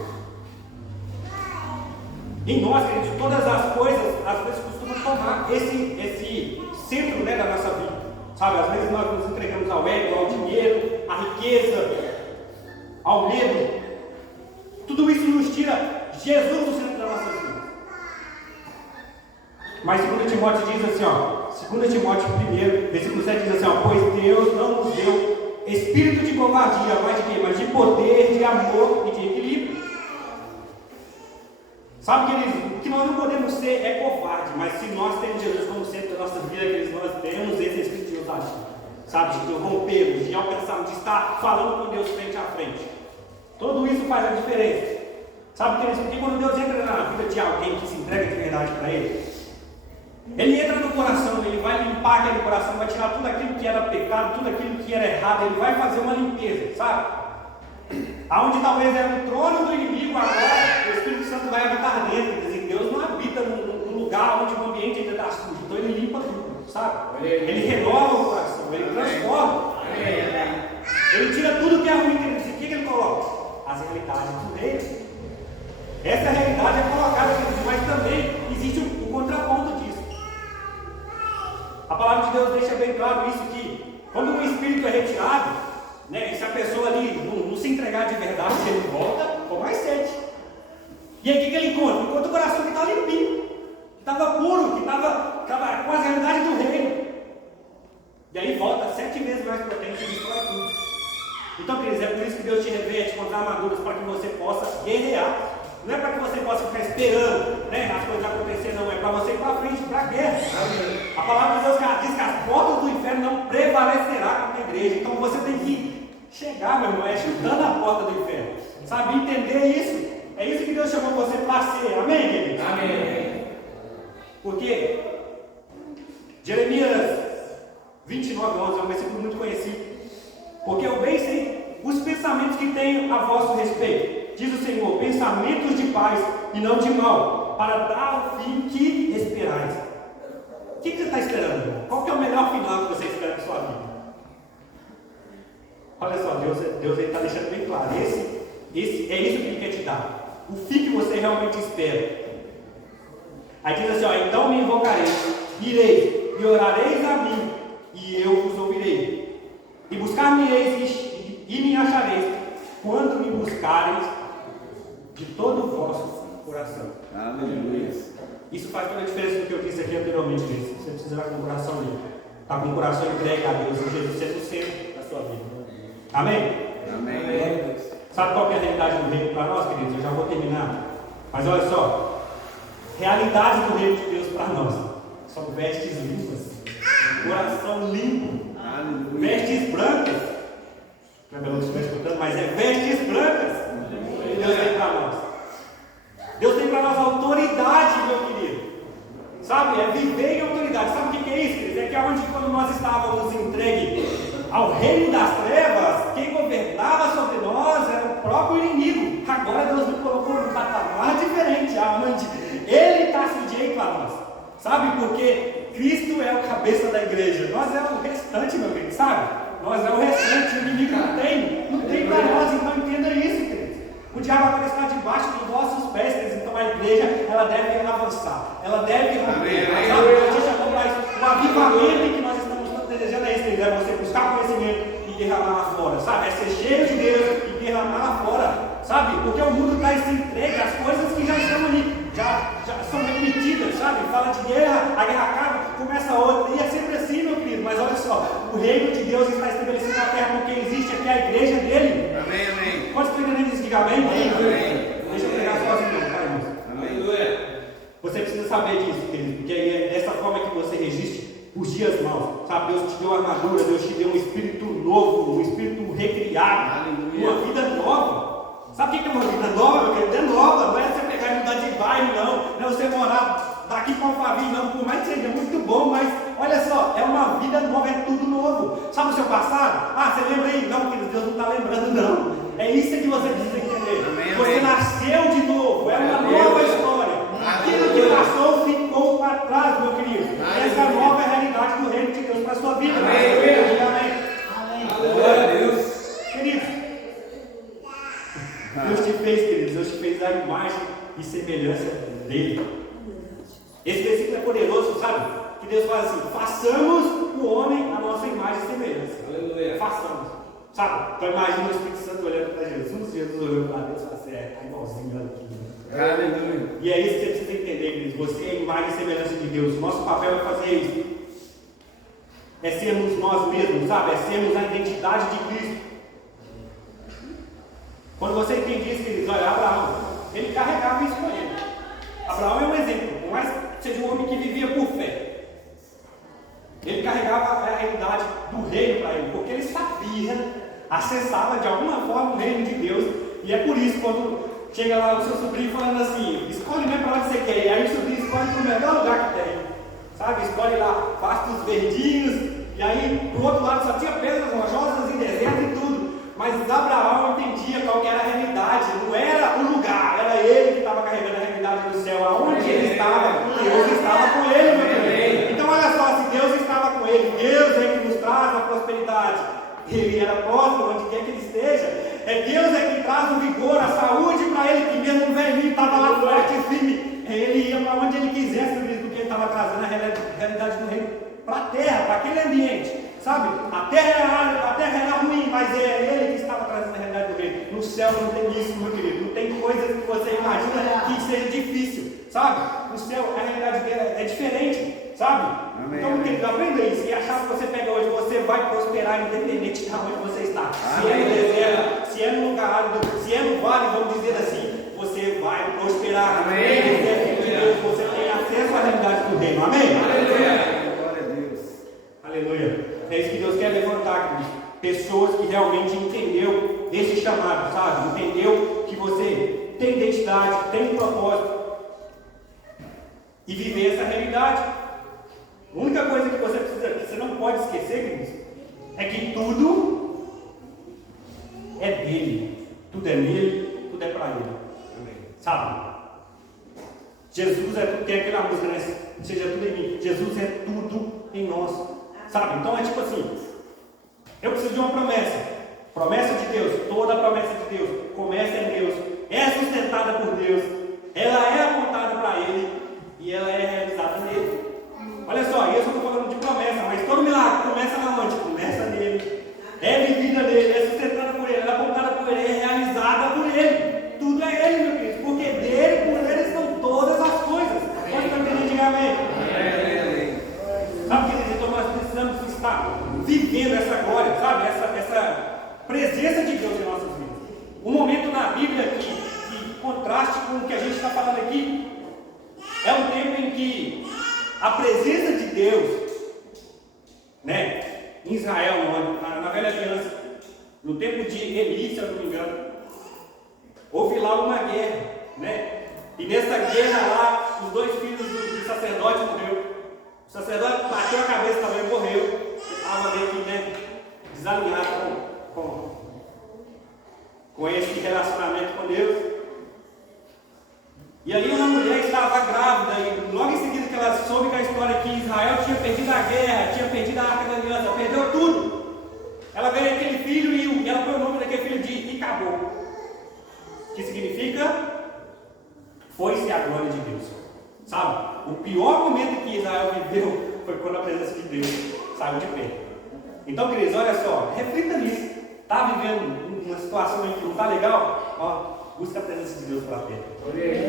Em nós, queridos, todas as coisas, às vezes, costumam tomar esse centro, né, da nossa vida. Sabe? Às vezes nós nos entregamos ao ego, ao dinheiro, à riqueza, ao medo. Tudo isso nos tira Jesus do centro das nossas vidas. Mas 2 Timóteo diz assim, 2 Timóteo 1, versículo 7 diz assim, pois Deus não nos deu espírito de covardia, mas de quê? Mas de poder, de amor e de equilíbrio. Sabe, queridos, o que nós não podemos ser é covarde, mas se nós temos Jesus como centro da nossa vida, queridos, nós temos esse espírito de ousadia, sabe, de rompermos, de alcançarmos, de estar falando com Deus frente a frente. Tudo isso faz a diferença. Sabe, queridos, porque quando Deus entra na vida de alguém que se entrega de verdade para Ele, Ele entra no coração, Ele vai limpar aquele coração, vai tirar tudo aquilo que era pecado, tudo aquilo que era errado, Ele vai fazer uma limpeza, sabe? Aonde talvez era o trono do inimigo, agora o Espírito Santo vai habitar dentro. Quer dizer, Deus não habita num lugar onde o ambiente ainda está sujo, então Ele limpa tudo, sabe? Ele renova o coração, Ele transforma. Ele tira tudo que é ruim dele. O que Ele coloca? As realidades do reino. Essa realidade é colocada, mas também existe o contraponto disso. A palavra de Deus deixa bem claro isso, que quando o Espírito é retirado, né, e se a pessoa ali não se entregar de verdade, ele volta com mais sede. E aí o que ele encontra? Encontra o coração que estava limpinho, que estava puro, que estava com as realidades do reino. E aí volta 7 vezes mais potente e destrói tudo. Então, queridos, é por isso que Deus te reveste com as armaduras, para que você possa guerrear. Não é para que você possa ficar esperando, né, as coisas acontecerem, não. É para você ir para frente, para a guerra. A palavra de Deus diz que as portas do inferno não prevalecerá contra a igreja. Então você tem que chegar, meu irmão, chutando a porta do inferno. Sabe, entender isso. É isso que Deus chamou você para ser. Amém, queridos? Amém. Porque Jeremias 29:11 é um versículo muito conhecido. Porque eu bem sei os pensamentos que tenho a vosso respeito. Diz o Senhor, pensamentos de paz e não de mal, para dar o fim que esperais. O que você está esperando, irmão? Qual que é o melhor final que você espera na sua vida? Olha só, Deus está deixando bem claro. É isso que Ele quer te dar. O fim que você realmente espera. Aí diz assim, então me invocareis, ireis e orareis a mim, e eu vos ouvirei. E buscar-me-eis e me achareis, quando me buscareis de todo o vosso coração. Aleluia. Isso faz toda a diferença do que eu disse aqui anteriormente. Você precisa estar com o coração limpo. Está com o coração entregue a Deus, e Jesus sendo o centro da sua vida. Amém? Amém. Sabe qual é a realidade do reino para nós, queridos? Eu já vou terminar. Mas olha só. Realidade do reino de Deus para nós são vestes limpas, coração limpo, vestes brancas. Não é pelo que você está escutando, mas é vestes brancas. Deus tem para nós. Deus tem para nós autoridade, meu querido. Sabe? É viver em autoridade. Sabe o que é isso, queridos? É que onde quando nós estávamos entregues ao reino das trevas, quem governava sobre nós era o próprio inimigo. Agora Deus nos colocou num patamar diferente, onde Ele está sujeito a nós. Sabe? Porque Cristo é o cabeça da igreja. Nós é o restante, meu querido. Sabe? Nós é o restante. O inimigo não tem para nós. Então entenda isso, querido. O diabo agora está debaixo dos nossos pés, queridos. Então a igreja, ela deve avançar. Ela deve romper. Sabe? Deus te chamou para isso. O avivamento que nós estamos desejando é isso, querido. É você buscar conhecimento e derramar lá fora. Sabe? É ser cheio de Deus e derramar lá fora. Sabe? Porque o mundo está entregue às coisas que já estão ali. Já são repetidas, sabe? Fala de guerra, a guerra acaba, começa outra. E é sempre assim, meu querido. Mas olha só, o reino de Deus está estabelecido na terra porque existe aqui a igreja dele. Amém, amém. Pode estar entendendo isso? Diga amém? Amém. Deixa eu pegar sozinho, tá, irmãos? Aleluia. Você precisa saber disso, querido. Porque é dessa forma que você resiste os dias maus. Sabe? Deus te deu armadura, Deus te deu um espírito novo, um espírito recriado, uma vida nova. Sabe o que é uma vida nova, meu querido? É nova, não é você pegar e mudar de bairro, não é você morar daqui para Alphaville, não, por mais que seja muito bom, mas olha só, é uma vida nova, é tudo novo. Sabe o seu passado? Você lembra aí? Não, querido, Deus não está lembrando, não. É isso que você precisa entender. Amém, você amém. Nasceu de novo, é uma nova história. Aquilo que passou ficou para trás, meu querido. Essa nova é a realidade do reino de Deus para a sua vida. Amém. Glória a Deus. Querido, Deus te fez, queridos, Deus te fez a imagem e semelhança dele. Esse versículo é poderoso, sabe? Que Deus fala assim: façamos o homem a nossa imagem e semelhança. Aleluia. Façamos. Sabe? Então imagina o Espírito Santo olhando para Jesus, Jesus olhando para Deus e falando assim, tá igualzinho, olha aqui. Aleluia. E é isso que você precisa entender, queridos. Você é a imagem e semelhança de Deus. Nosso papel é fazer isso. É sermos nós mesmos, sabe? É sermos a identidade de Cristo. Quando você entende isso, queridos, olha, Abraão, ele carregava isso com ele. Abraão é um exemplo, por mais que seja um homem que vivia por fé. Ele carregava a realidade do reino para ele, porque ele sabia, acessava de alguma forma o reino de Deus. E é por isso, quando chega lá o seu sobrinho falando assim, escolhe mesmo para onde você quer, e aí o sobrinho escolhe para o melhor lugar que tem, sabe? Escolhe lá pastos verdinhos, e aí do outro lado só tinha pedras rojosas e deserto e tudo. Mas Abraão entendia qual que era a realidade, não era o lugar, era ele que estava carregando a realidade do céu. Aonde ele estava, Deus estava com ele, meu querido. Então olha só, se Deus estava com ele, Deus é que nos traz a prosperidade. Ele era próspero onde quer que ele esteja. É Deus é que traz o vigor, a saúde para ele, que mesmo o velhinho estava lá forte e firme. Ele ia para onde ele quisesse, porque ele estava trazendo a realidade do reino para a terra, para aquele ambiente. Sabe? A terra era ruim, mas é ele que estava trazendo a realidade do reino. No céu não tem isso, meu querido. Não tem coisas que você imagina que seja difícil. Sabe? No céu a realidade dele é diferente. Sabe? Amém, então, meu querido, aprenda isso. E a chave que você pega hoje, você vai prosperar independente de onde você está. Se é no deserto, se é no lugar árido, se é no vale, vamos dizer assim, você vai prosperar. Amém. Você tem acesso à realidade do reino. Amém? Glória a Deus. Aleluia. É isso que Deus quer levantar, queridos. Pessoas que realmente entendeu esse chamado, sabe? Entendeu que você tem identidade, tem propósito e viver essa realidade. A única coisa que você precisa, que você não pode esquecer, queridos, é que tudo é dele. Tudo é nele, tudo é para ele. Sabe? Jesus é tudo, tem aquela música, né? Seja tudo em mim. Jesus é tudo em nós. Sabe? Então é tipo assim, eu preciso de uma promessa. Promessa de Deus, toda promessa de Deus começa em Deus, é sustentada por Deus, ela é apontada para Ele e ela é realizada nele. Olha só, isso eu estou falando de promessa, mas todo milagre começa na onde? Começa nele, é vivida nele, é sustentada por Ele, é apontada por Ele, é realizada por Ele. Tudo é Ele, meu querido, porque dele, por Ele são todas as coisas. Pode entender, diga amém. Sabe, queridos, então nós precisamos estar vivendo essa glória, sabe? Essa presença de Deus em nossas vidas. Um momento na Bíblia que contraste com o que a gente está falando aqui é um tempo em que a presença de Deus, né, em Israel, na velha aliança, no tempo de Eli, se eu não me engano, houve lá uma guerra, né? E nessa guerra lá, os dois filhos do sacerdote morreram. O sacerdote bateu a cabeça também e morreu. Ele estava meio que, né, desalinhado com esse relacionamento com Deus. E aí uma mulher estava grávida e logo em seguida que ela soube a história que Israel tinha perdido a guerra, tinha perdido a Arca da Aliança, perdeu tudo. Ela veio aquele filho e ela põe o nome daquele filho de Icabô, que significa foi-se a glória de Deus. Sabe? O pior momento que Israel viveu foi quando a presença de Deus saiu de perto. Então, queridos, olha só, reflita nisso. Está vivendo uma situação em que não está legal? Ó, busca a presença de Deus para perto.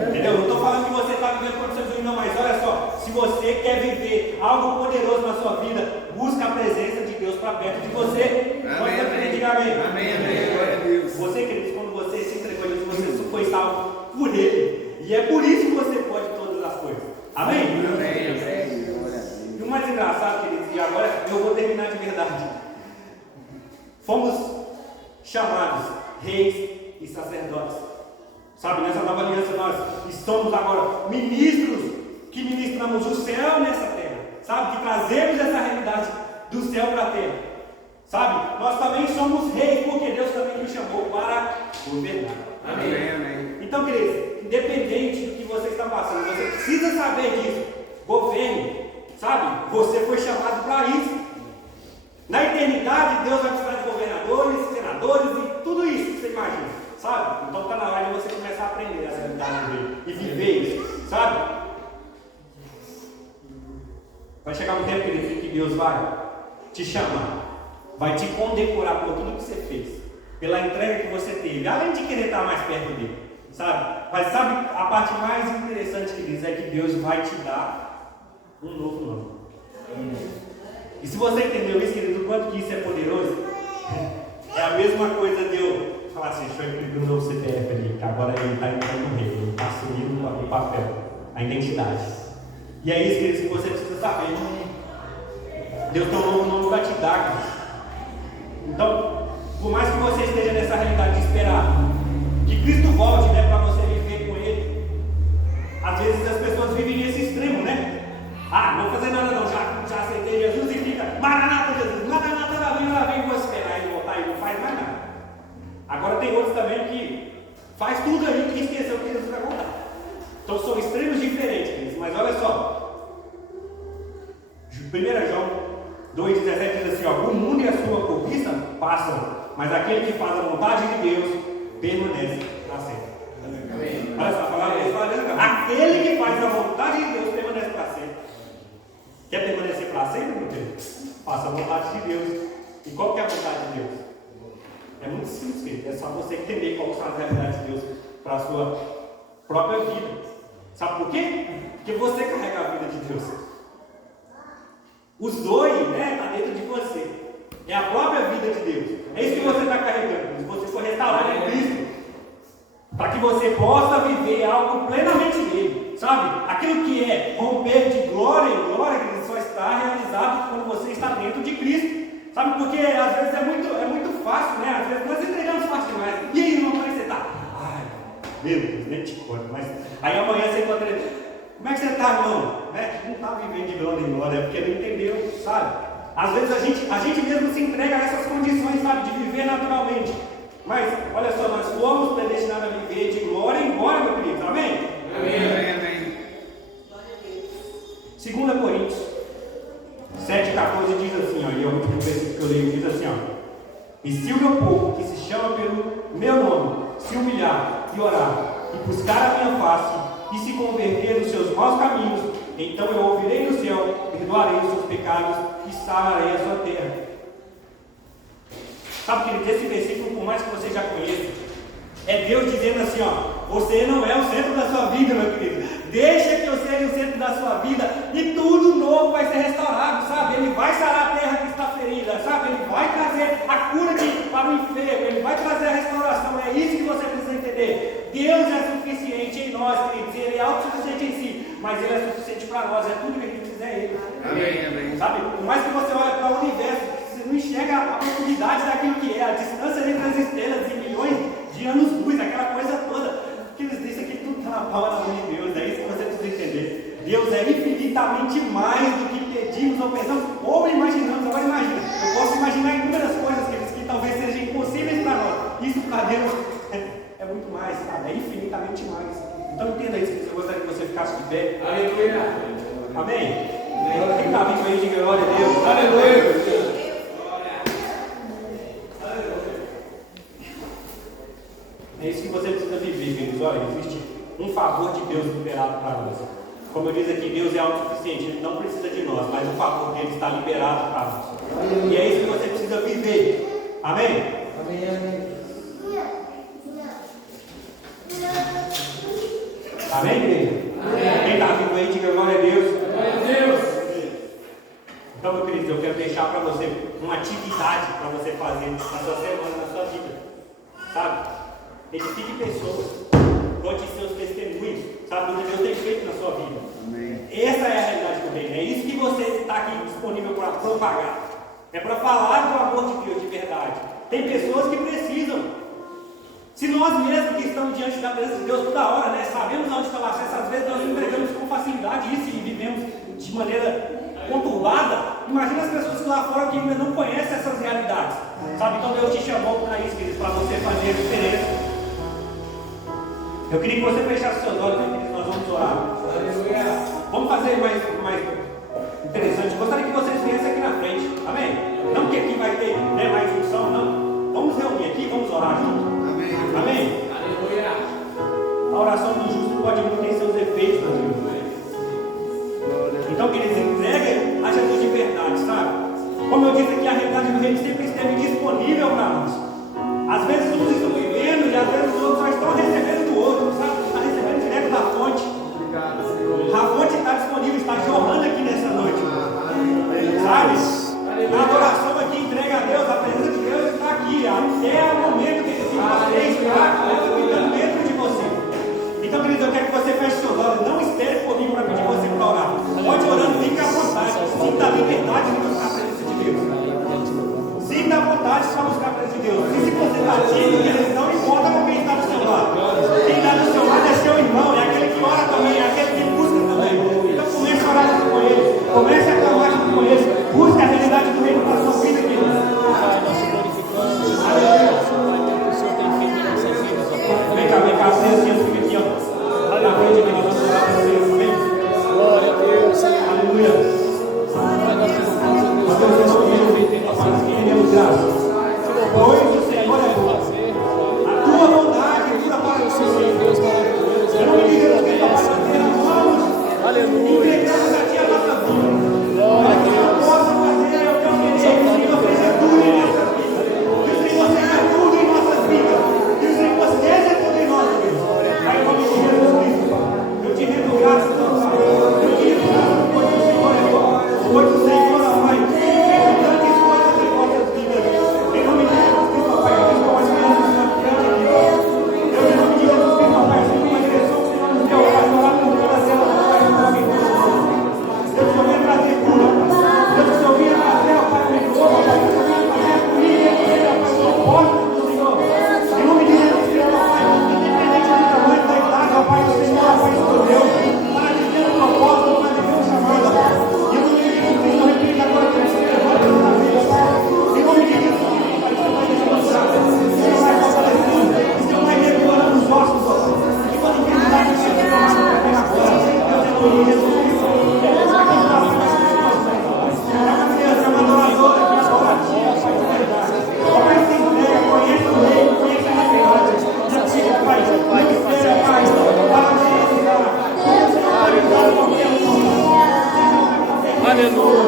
Entendeu? Não estou falando que você está vivendo condições ruins, não, mas olha só, se você quer viver algo poderoso na sua vida, busca a presença de Deus para perto de você. Amém, amém. Diga amém. Amém, amém. Glória a Deus. Você, queridos, quando você se entregou a Deus, você foi salvo por Ele. E é por isso que você pode todas as coisas. Amém? Amém, amém. Glória a Deus. E o mais engraçado, queridos, e agora eu vou terminar de verdade. Fomos chamados reis e sacerdotes. Sabe, nessa nova aliança nós somos agora ministros que ministramos o céu nessa terra. Sabe, que trazemos essa realidade do céu para a terra. Sabe, nós também somos reis porque Deus também nos chamou para governar. Amém? Amém, amém. Então, queridos, independente do que você está passando, você precisa saber disso. Governe, sabe? Você foi chamado para isso. Na eternidade, Deus vai precisar de governadores, senadores e tudo isso que você imagina, sabe? Então está na hora de você começar a aprender essa realidade dele e viver isso, sabe? Vai chegar um tempo, querido, que Deus vai te chamar. vai te condecorar por tudo que você fez, pela entrega que você teve, além de querer estar mais perto dele, sabe? Mas sabe, a parte mais interessante que diz é que Deus vai te dar um novo nome. E se você entendeu isso, querido, o quanto que isso é poderoso, é a mesma coisa de eu falar assim: deixa eu imprimir um novo CPF ali, que agora ele está entrando no rei, ele está assumindo o papel, a identidade. E é isso, querido, que você precisa saber. Deus tem um novo nome para te dar, querido. Então, por mais que você esteja nessa realidade de esperar que Cristo volte, né, para você viver com Ele, às vezes as pessoas vivem nesse extremo, né? Ah, não vou fazer nada não, já aceitei Jesus e fica, Maranata Jesus, Maranata, lá vem, vou esperar ele voltar e não faz mais nada. Agora tem outros também que faz tudo aí que esqueceu que Jesus vai voltar. Então são extremos diferentes, queridos, mas olha só, 1 João 2,17 diz assim: ó, o mundo e a sua cobiça passam, mas aquele que faz a vontade de Deus permanece para sempre. Olha só, a palavra de Deus, aquele que faz a vontade de Deus permanece para sempre. Quer permanecer para sempre, meu Deus? Faça a vontade de Deus. E qual que é a vontade de Deus? É muito simples, querido. É só você entender qual são as realidades de Deus para a sua própria vida. Sabe por quê? Porque você carrega a vida de Deus. O Zoe, né, está dentro de você. É a própria vida de Deus. É isso que você está carregando. Se você for restaurado em Cristo, para que você possa viver algo plenamente dele, sabe? Aquilo que é romper de glória em glória, que só está realizado quando você está dentro de Cristo, sabe? Porque às vezes é muito fácil, né? Às vezes nós entregamos fácil demais. E aí, irmão, como é que você está? Ai, meu Deus, nem te conto. Mas aí amanhã você encontra ele. Como é que você está, irmão? Né? Não está vivendo de glória em glória, é porque não entendeu, sabe? Às vezes a gente mesmo se entrega a essas condições, sabe? De viver naturalmente. Mas, olha só, nós fomos predestinados a viver de glória em glória, meu querido, amém? Amém, amém. 2 Coríntios 7,14 diz assim, ó, e é o último versículo que eu leio, diz assim, ó: e se o meu povo, que se chama pelo meu nome, se humilhar e orar, e buscar a minha face, e se converter dos seus maus caminhos, então eu ouvirei do céu, perdoarei os seus pecados, e sararei a sua terra. Sabe, querido, esse versículo, por mais que você já conheça, é Deus dizendo assim, ó: você não é o centro da sua vida, meu querido. Deixa que eu seja o centro da sua vida e tudo novo vai ser restaurado, sabe? Ele vai sarar a terra que está ferida, sabe? Ele vai trazer a cura para o enfermo, ele vai trazer a restauração. É isso que você precisa entender. Deus é suficiente em nós, queridos. Ele é autossuficiente em si, mas Ele é suficiente para nós. É tudo que a gente precisa, é Ele. Amém, amém. Sabe? Por mais que você olhe para o universo, você não enxerga a profundidade daquilo que é, a distância entre as estrelas e milhões de anos-luz, aquela coisa toda. Que eles dizem que tudo está na palma da mão de Deus. É isso que você precisa entender. Deus é infinitamente mais do que pedimos ou pensamos ou imaginamos. Agora imagina, eu posso imaginar inúmeras coisas que talvez sejam impossíveis para nós. Isso para Deus é muito mais, sabe? É infinitamente mais. Então entenda isso. Eu gostaria que você ficasse de pé. Aleluia. Amém? Quem está vindo aí, diga glória a Deus. Aleluia. É isso que você precisa viver, queridos. Olha, existe um favor de Deus liberado para nós. Como eu disse aqui, Deus é autossuficiente, Ele não precisa de nós, mas o favor dele está liberado para nós. E é isso que você precisa viver. Amém? Amém, amém. Amém, igreja? Quem está vindo aí, diga glória a Deus. Glória a Deus. Então, meu querido, eu quero deixar para você uma atividade para você fazer na sua semana, na sua vida. Sabe? Edifique pessoas, conte seus testemunhos, sabe, do que Deus tem feito na sua vida. Amém. Essa é a realidade do reino. É isso que você está aqui disponível para propagar. É para falar do amor de Deus de verdade. Tem pessoas que precisam. Se nós mesmos que estamos diante da presença de Deus toda hora, né, sabemos onde está o acesso, às vezes nós entregamos com facilidade isso e vivemos de maneira conturbada. Imagina as pessoas que lá fora que ainda não conhecem essas realidades. Sabe, então Deus te chamou para isso, queridos, para você fazer a diferença. Eu queria que você fechasse seus olhos, meu querido, nós vamos orar. Aleluia. Vamos fazer mais interessante. Gostaria que vocês viessem aqui na frente. Amém? Não que aqui vai ter, né, mais função, não. Vamos reunir aqui, vamos orar juntos. Amém. Amém? Aleluia. A oração do justo pode muito ter seus efeitos, meu Deus. Então, queridos, entregue a Jesus de verdade, sabe? Como eu disse aqui, a realidade do reino sempre a ceia, fica aqui, ó. Na frente aqui, nós vamos orar para vocês, amém? Glória a Deus. Aleluia. Nós temos esse momento, papai, que rendemos graças. Pois o Senhor é bom. A tua bondade dura para o Senhor. Deus maravilhoso. Eu não me digo que papai, nós queremos Aleluia. entregamos a ti a nossa vida. Glória a Para que eu Deus. possa fazer o que eu queria, que o Senhor seja tudo em nossas vidas. Que o Senhor seja tudo em nossas vidas. Que o Senhor seja tudo em nossas vidas. Pai, em nome de Jesus Cristo, eu te rendo graças, ó Pai. Eu te rendo graças, pois o Senhor é bom. Pois o Senhor, ó Pai, fez grandes coisas em nossas vidas. Em nome de Jesus Cristo, ó Pai, eu estou mais feliz na frente aqui. Eu, em nome de Jesus Cristo, ó Pai, segundo a direção que o Senhor nos deu, Pai, orar por todas elas, ó Pai, em nome de Jesus. Deus, que eu venha trazer cura. Deus, que eu venha trazer, ó Pai, o renovo. Deus, que eu venha trazer a comida, ó Pai, o propósito do Senhor. Em nome de Jesus Cristo, ó Pai, independente do tamanho da idade, ó Pai, o Senhor, ó Pai, escolheu para viver o propósito, para viver o chamado. E em nome de Jesus Cristo, eu repreendo agora que você levanta essa vida, Pai. Em nome de Jesus Cristo, Pai, que você vai descansar. Que você vai fortalecendo. Que você vai regulando os ossos, ó Pai. Que quando a enfermidade vai ser tomada para terra agora. Deus, em nome de Jesus Cristo. Aleluia.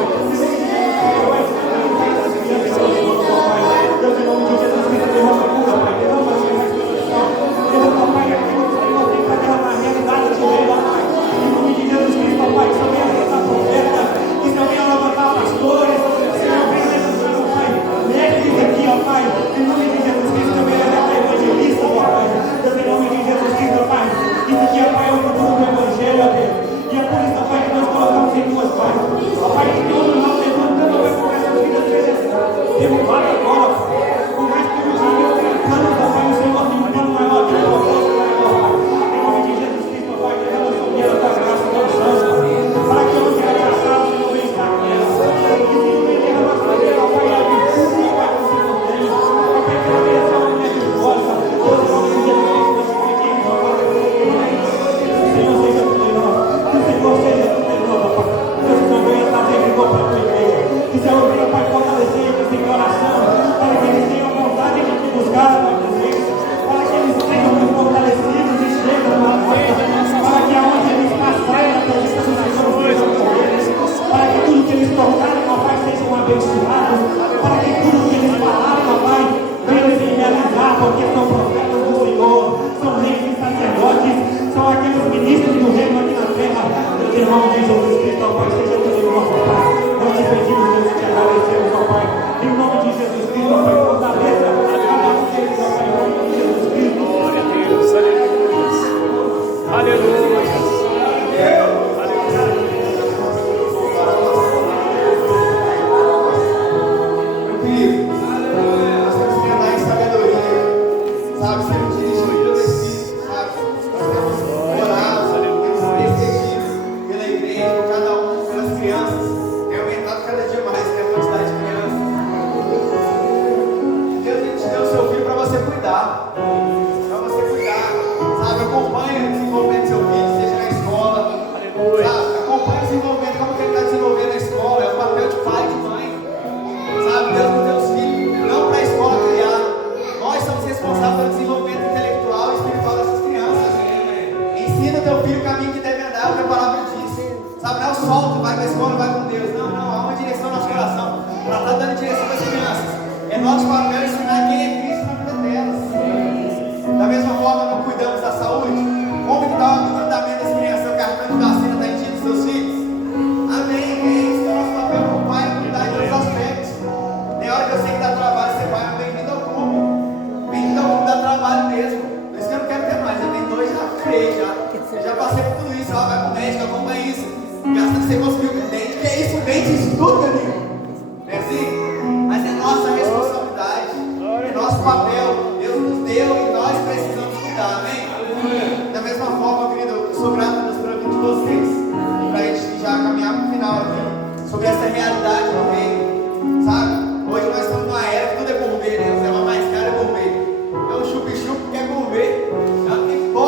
Bom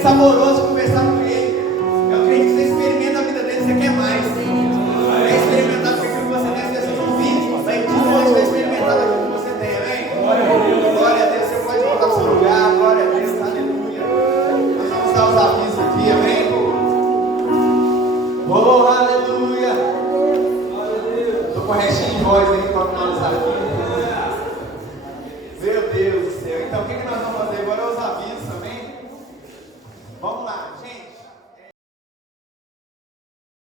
momento saboroso de conversar com Ele. Eu creio que você experimenta a vida dele, você quer mais. Vai experimentar com aquilo que você tem, as pessoas vão vir, vai experimentar daquilo que você tem, amém? Glória a Deus, você pode voltar para o seu lugar, glória a Deus, aleluia. Nós vamos dar os avisos aqui, amém? Oh, aleluia. Estou com o restinho de voz aí para finalizar aqui.